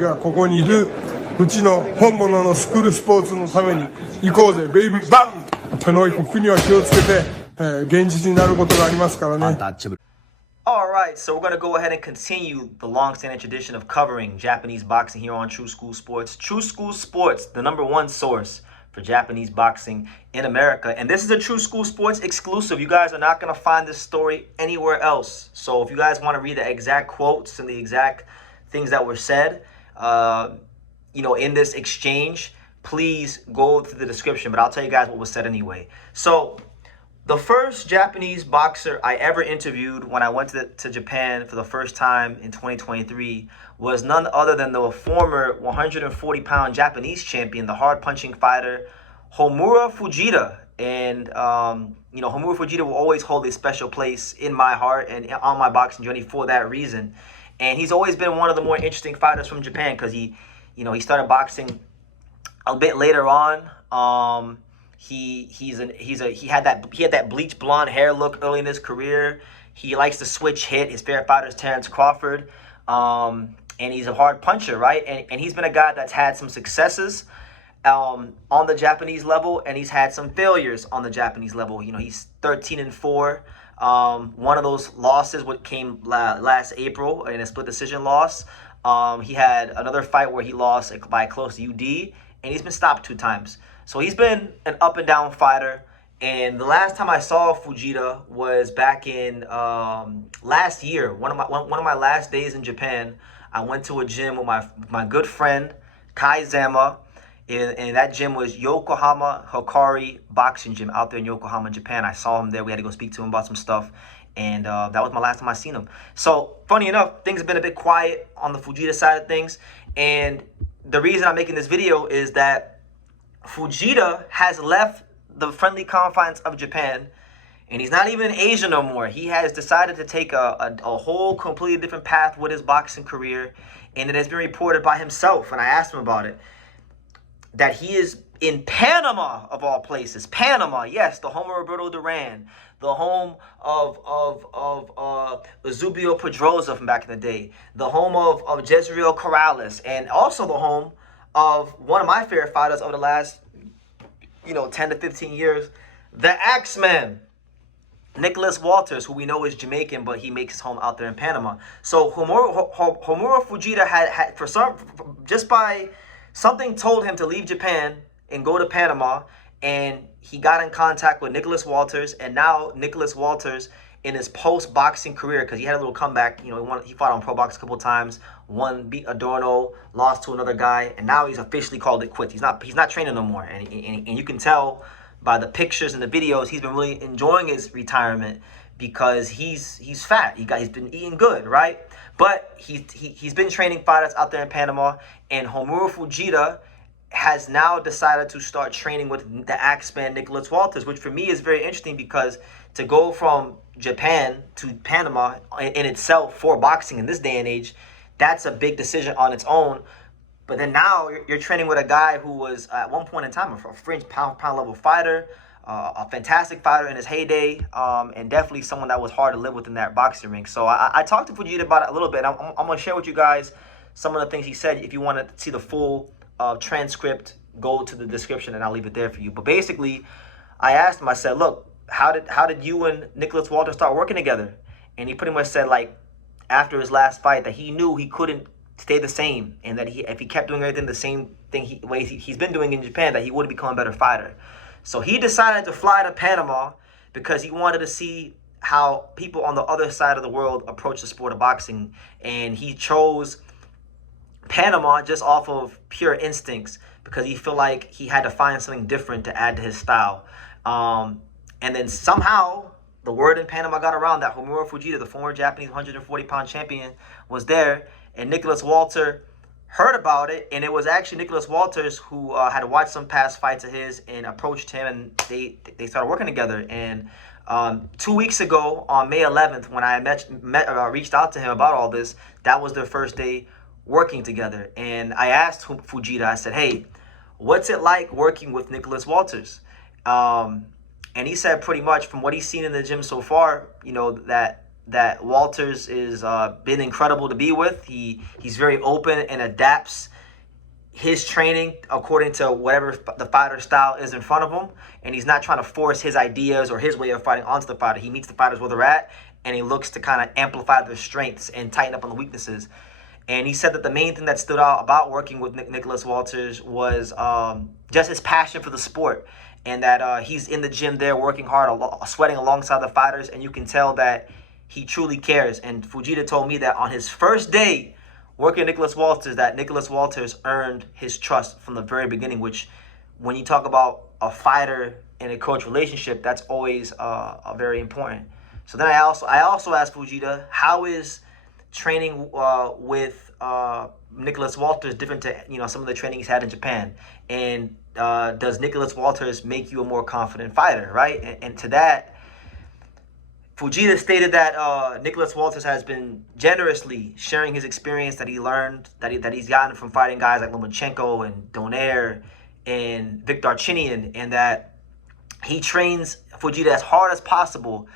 がここにいるうちの本物のスクールスポーツのために行こうぜベイビーバンとの国は気をつけて、現実になることがありますからね。Alright, so we're going to go ahead and continue the long-standing tradition of covering Japanese boxing here on True School Sports. True School Sports, the #1 source for Japanese boxing in America. And this is a True School Sports exclusive. You guys are not going to find this story anywhere else. So if you guys want to read the exact quotes and the exact things that were said, in this exchange, please go to the description. But I'll tell you guys what was said anyway. So the first Japanese boxer I ever interviewed when I went to Japan for the first time in 2023 was none other than the former 140-pound Japanese champion, the hard-punching fighter, Homura Fujita. And, Homura Fujita will always hold a special place in my heart and on my boxing journey for that reason. And he's always been one of the more interesting fighters from Japan because he started boxing a bit later on. He had that bleach blonde hair look early in his career. He likes to switch hit. His favorite fighter is Terrence Crawford. And he's a hard puncher, right? And he's been a guy that's had some successes on the Japanese level, and he's had some failures on the Japanese level. He's 13-4. One of those losses came last April in a split decision loss. He had another fight where he lost by close to UD, and he's been stopped 2 times. So he's been an up and down fighter. And the last time I saw Fujita was back in last year. One of my last days in Japan, I went to a gym with my good friend Kai Zama, and that gym was Yokohama Hikari Boxing Gym out there in Yokohama, Japan. I saw him there. We had to go speak to him about some stuff, and that was my last time I seen him. So funny enough, things have been a bit quiet on the Fujita side of things, and the reason I'm making this video is that Fujita has left the friendly confines of Japan, and he's not even in Asia no more. He has decided to take a whole completely different path with his boxing career, and it has been reported by himself, and I asked him about it, that he is in Panama, of all places. Panama, yes, the home of Roberto Duran, the home of Zubio Pedroza from back in the day, the home of Jezreel Corrales, and also the home of one of my favorite fighters over the last 10 to 15 years, the Axeman, Nicholas Walters, who we know is Jamaican, but he makes his home out there in Panama. So Homura Fujita had just by something told him to leave Japan and go to Panama, and he got in contact with Nicholas Walters, and now Nicholas Walters in his post-boxing career, because he had a little comeback, he fought on Pro Box a couple times, beat Adorno, lost to another guy, and now he's officially called it quits. He's not training no more, and you can tell by the pictures and the videos he's been really enjoying his retirement because he's fat. He's been eating good, right? But he's been training fighters out there in Panama, and Homura Fujita has now decided to start training with the Axeman Nicholas Walters, which for me is very interesting because to go from Japan to Panama in itself for boxing in this day and age, that's a big decision on its own. But then now you're training with a guy who was at one point in time a fringe pound level fighter, a fantastic fighter in his heyday, and definitely someone that was hard to live with in that boxing ring. So I talked to Fujita about it a little bit. I'm going to share with you guys some of the things he said. If you want to see the full transcript, go to the description and I'll leave it there for you. But basically, I asked him, I said, look, how did you and Nicholas Walters start working together? And he pretty much said, like, after his last fight, that he knew he couldn't stay the same, and that if he kept doing everything the same thing he's been doing in Japan, that he would become a better fighter. So he decided to fly to Panama because he wanted to see how people on the other side of the world approach the sport of boxing, and he chose Panama just off of pure instincts because he felt like he had to find something different to add to his style. And then somehow the word in Panama got around that Homura Fujita, the former Japanese 140-pound champion, was there, and Nicholas Walters heard about it, and it was actually Nicholas Walters who had watched some past fights of his and approached him, and they started working together. And 2 weeks ago, on May 11th, when I reached out to him about all this, that was their first day working together. And I asked Fujita, I said, hey, what's it like working with Nicholas Walters? And he said pretty much from what he's seen in the gym so far, that that Walters is been incredible to be with. He's very open and adapts his training according to whatever the fighter style is in front of him, and he's not trying to force his ideas or his way of fighting onto the fighter. He meets the fighters where they're at, and he looks to kind of amplify their strengths and tighten up on the weaknesses. And he said that the main thing that stood out about working with Nicholas Walters was just his passion for the sport, and that he's in the gym there working hard, sweating alongside the fighters, and you can tell that he truly cares. And Fujita told me that on his first day working with Nicholas Walters, that Nicholas Walters earned his trust from the very beginning, which when you talk about a fighter and a coach relationship, that's always very important. So then I also asked Fujita, how is training with Nicholas Walters different to some of the training he's had in Japan, and does Nicholas Walters make you a more confident fighter, right? And to that, Fujita stated that Nicholas Walters has been generously sharing his experience that he learned, that he's gotten from fighting guys like Lomachenko and Donaire and Viktor Chinian, and that he trains Fujita as hard as possible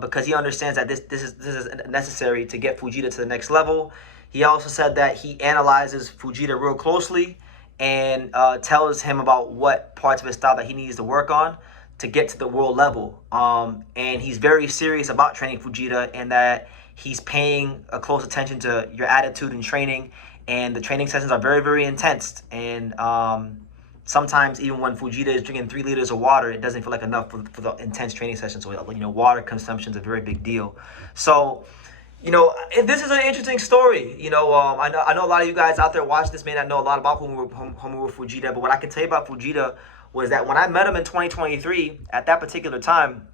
because he understands that this is necessary to get Fujita to the next level. He also said that he analyzes Fujita real closely and tells him about what parts of his style that he needs to work on to get to the world level. And he's very serious about training Fujita, and that he's paying a close attention to your attitude in training. And the training sessions are very, very intense. And sometimes even when Fujita is drinking 3 liters of water, it doesn't feel like enough for the intense training sessions. So, water consumption is a very big deal. So, this is an interesting story. I know a lot of you guys out there watching this may not know a lot about Homura Fujita, but what I can tell you about Fujita was that when I met him in 2023, at that particular time,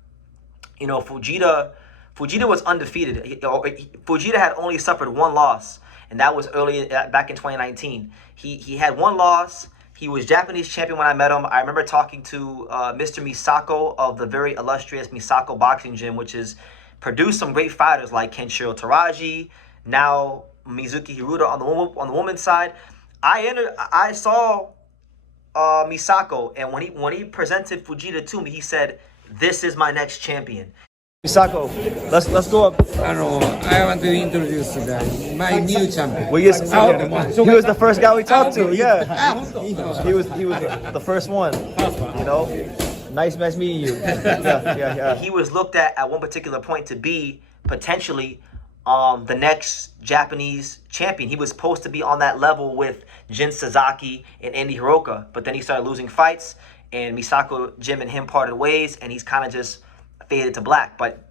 Fujita was undefeated. Fujita had only suffered 1 loss, and that was back in 2019. He had 1 loss. He was Japanese champion when I met him. I remember talking to Mr. Misako of the very illustrious Misako Boxing Gym, which has produced some great fighters like Kenshiro Taraji, now Mizuki Hiruta on the women's side. I saw Misako, and when he presented Fujita to me, he said, "This is my next champion." Misako, let's go up. I want to introduce my new champion. He was the first guy we talked to. Yeah, he was the first one. Nice meeting you. Yeah. He was looked at one particular point to be potentially the next Japanese champion. He was supposed to be on that level with Jin Sasaki and Andy Hiroka, but then he started losing fights, and Misako, Jim, and him parted ways, and he's kind of just faded to black. But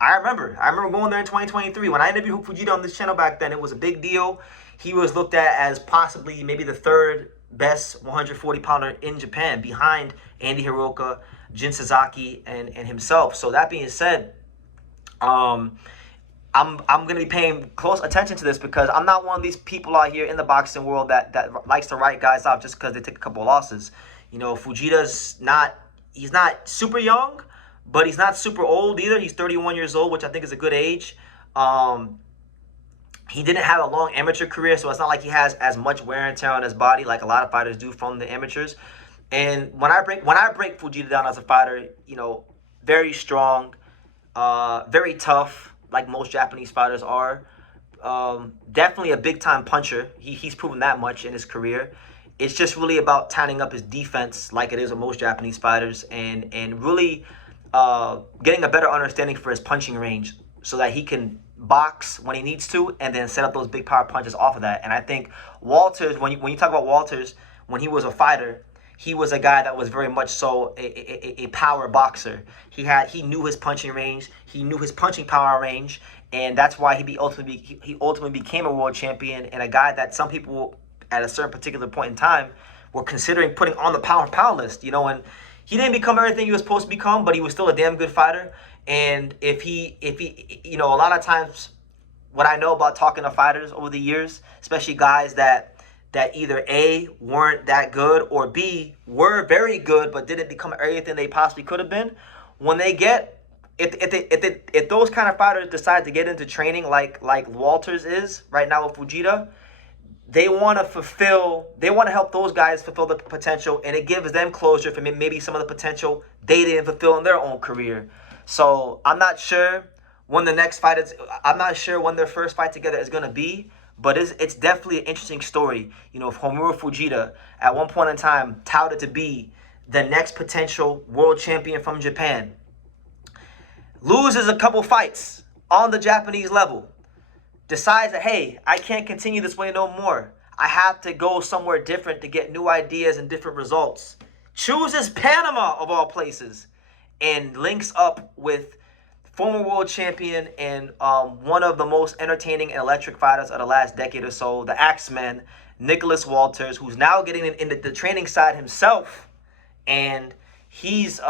I remember going there in 2023 when I interviewed Fujita on this channel back then. It was a big deal. He was looked at as possibly maybe the 3rd best 140-pounder in Japan, behind Andy Hiroka, Jin Sasaki, and himself. So that being said, I'm going to be paying close attention to this, because I'm not one of these people out here in the boxing world that likes to write guys off just because they take a couple of losses. Fujita's he's not super young, but he's not super old either. He's 31 years old, which I think is a good age. He didn't have a long amateur career, so it's not like he has as much wear and tear on his body like a lot of fighters do from the amateurs. And when I break Fujita down as a fighter, very strong, very tough, like most Japanese fighters are. Definitely a big-time puncher. He's proven that much in his career. It's just really about tightening up his defense, like it is with most Japanese fighters, and really getting a better understanding for his punching range, so that he can box when he needs to, and then set up those big power punches off of that. And I think Walters, when you talk about Walters, when he was a fighter, he was a guy that was very much so a power boxer. He knew his punching range, he knew his punching power range, and that's why he ultimately became a world champion, and a guy that some people at a certain particular point in time were considering putting on the power list. And he didn't become everything he was supposed to become, but he was still a damn good fighter. And if he, a lot of times, what I know about talking to fighters over the years, especially guys that either A, weren't that good, or B, were very good but didn't become everything they possibly could have been, when they get, if those kind of fighters decide to get into training like Walters is right now with Fujita, they want to help those guys fulfill the potential, and it gives them closure for maybe some of the potential they didn't fulfill in their own career. So I'm not sure when the next fight is. I'm not sure when their first fight together is gonna be, but it's definitely an interesting story. You know, Homura Fujita at one point in time touted to be the next potential world champion from Japan, loses a couple fights on the Japanese level, decides that, hey, I can't continue this way no more. I have to go somewhere different to get new ideas and different results. Chooses Panama, of all places, and links up with former world champion and one of the most entertaining and electric fighters of the last decade or so, the Axeman, Nicholas Walters, who's now getting into the training side himself. And he's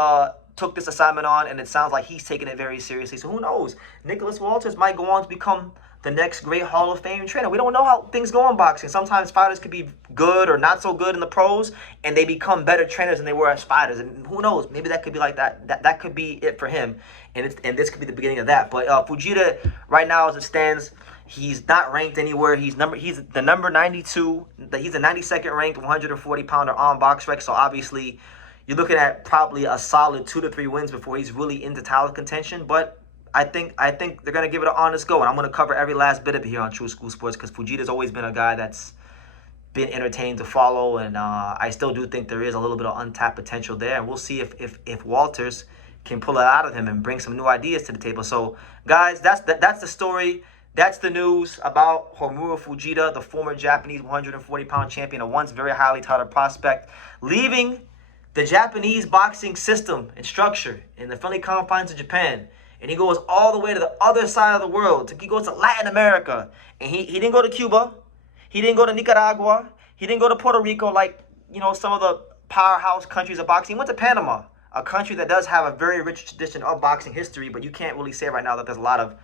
took this assignment on, and it sounds like he's taking it very seriously. So who knows? Nicholas Walters might go on to become the next great Hall of Fame trainer. We don't know how things go in boxing. Sometimes fighters could be good or not so good in the pros, and they become better trainers than they were as fighters. And who knows? Maybe that could be like that. That could be it for him, and this could be the beginning of that. But Fujita, right now as it stands, he's not ranked anywhere. He's the number 92. He's the 92nd ranked 140-pounder on BoxRec. So obviously, you're looking at probably a solid 2 to 3 wins before he's really into title contention. But I think they're going to give it an honest go, and I'm going to cover every last bit of it here on True School Sports, because Fujita's always been a guy that's been entertaining to follow, and I still do think there is a little bit of untapped potential there, and we'll see if Walters can pull it out of him and bring some new ideas to the table. So, guys, that's the story. That's the news about Homura Fujita, the former Japanese 140-pound champion, a once very highly touted prospect, leaving the Japanese boxing system and structure in the friendly confines of Japan. And he goes all the way to the other side of the world. He goes to Latin America. And he didn't go to Cuba. He didn't go to Nicaragua. He didn't go to Puerto Rico like, you know, some of the powerhouse countries of boxing. He went to Panama, a country that does have a very rich tradition of boxing history, but you can't really say right now that there's a lot of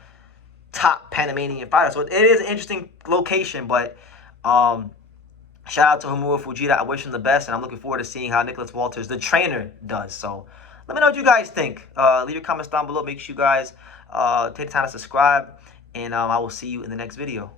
top Panamanian fighters. So it is an interesting location, but shout out to Homura Fujita. I wish him the best, and I'm looking forward to seeing how Nicholas Walters, the trainer, does. So let me know what you guys think. Leave your comments down below. Make sure you guys take the time to subscribe, and I will see you in the next video.